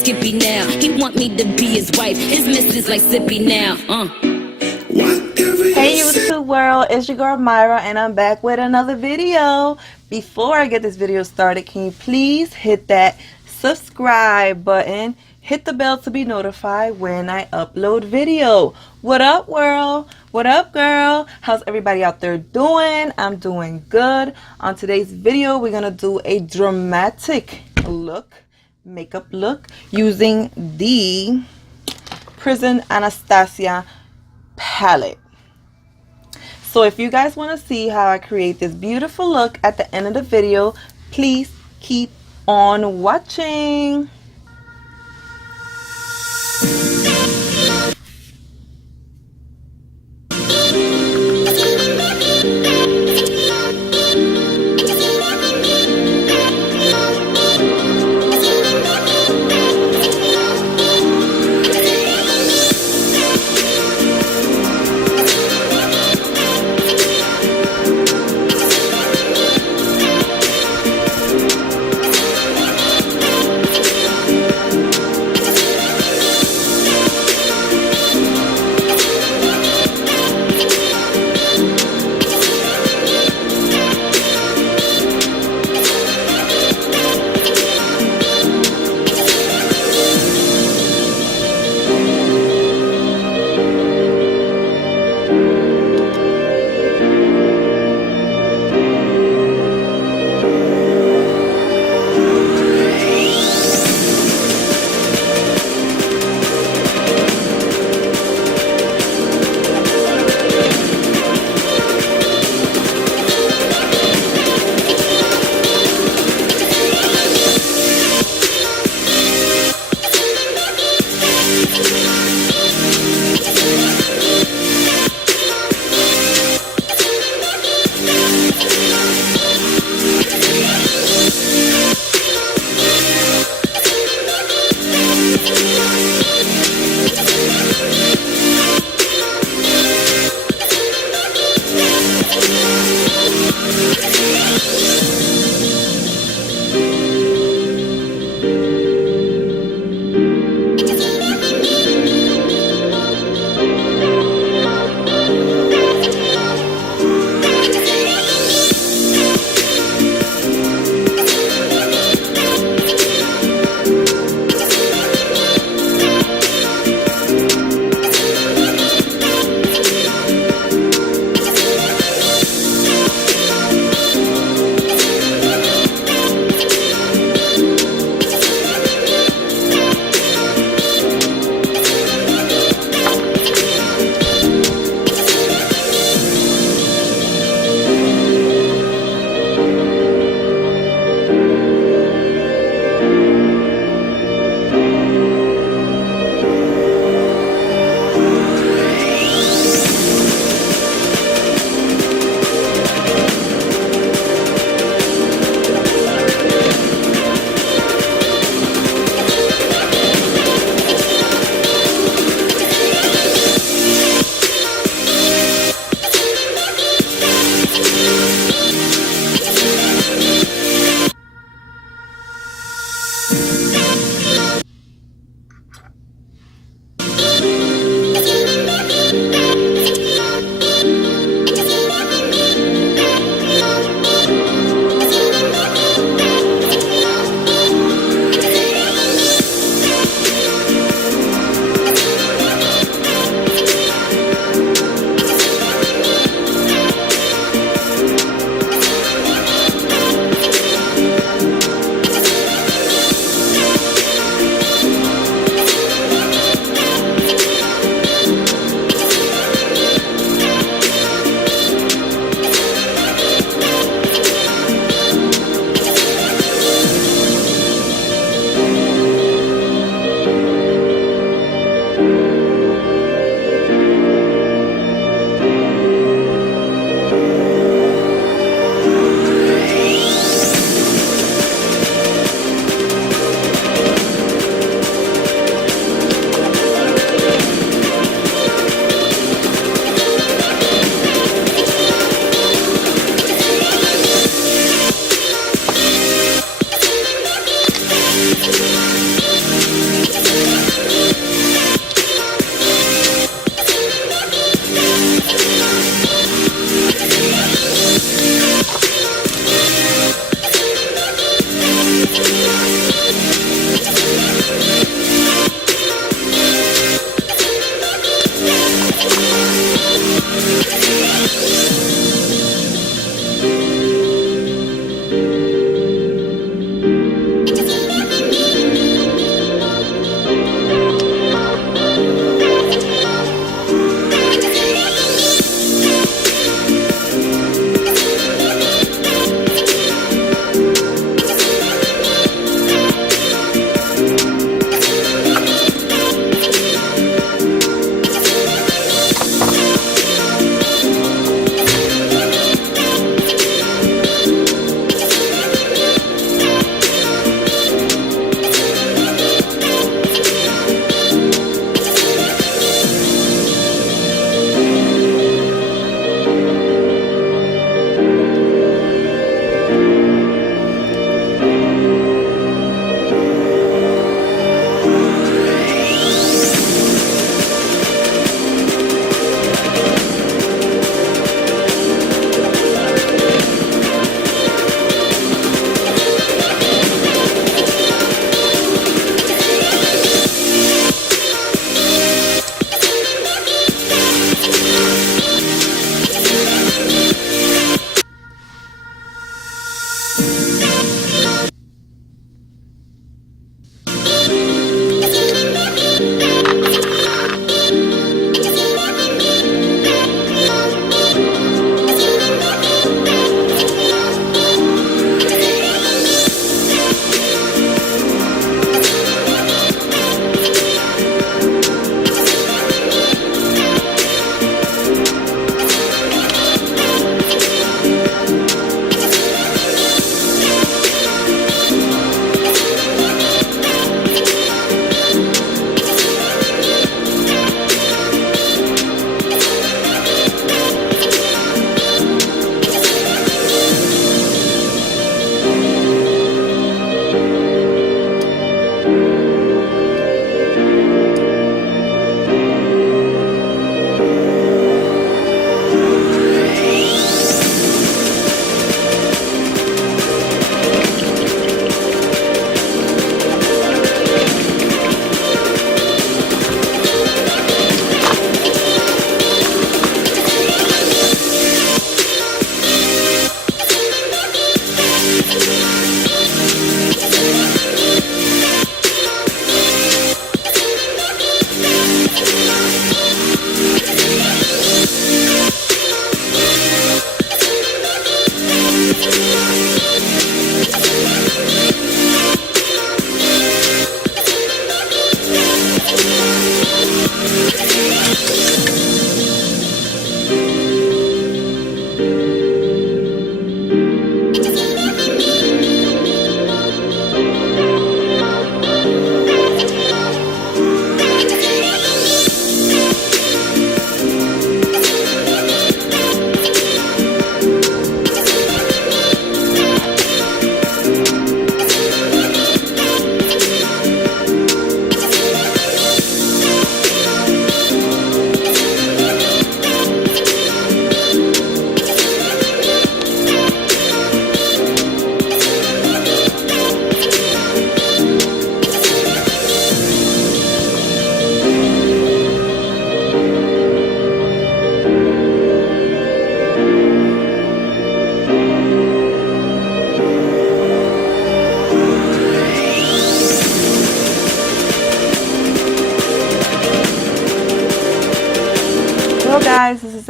Skippy now. He want me to be his wife. His missus like Sippy now. Hey YouTube world, it's your girl Myra and I'm back with another video. Before I get this video started, can you please hit that subscribe button, hit the bell to be notified when I upload video. What up world? What up girl? How's everybody out there doing? I'm doing good. On today's video we're gonna do a dramatic look, makeup look using the Prison Anastasia palette. So if you guys want to see how I create this beautiful look at the end of the video, please keep on watching.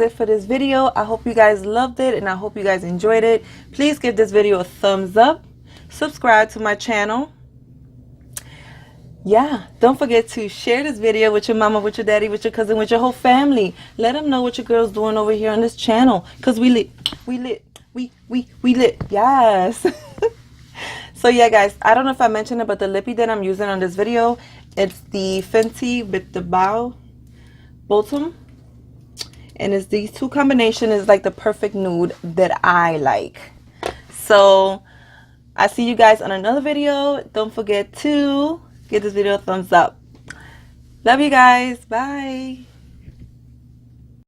it for this video. I hope you guys loved it and I hope you guys enjoyed it. Please give this video a thumbs up. Subscribe to my channel. Yeah, don't forget to share this video with your mama, with your daddy, with your cousin, with your whole family. Let them know what your girl's doing over here on this channel, because we lit. We lit. Yes. So yeah, guys, I don't know if I mentioned it, but the lippy that I'm using on this video, it's the Fenty with the bow bottom, and it's these two combination is like the perfect nude that I like. So I see you guys on another video. Don't forget to give this video a thumbs up. Love you guys. Bye.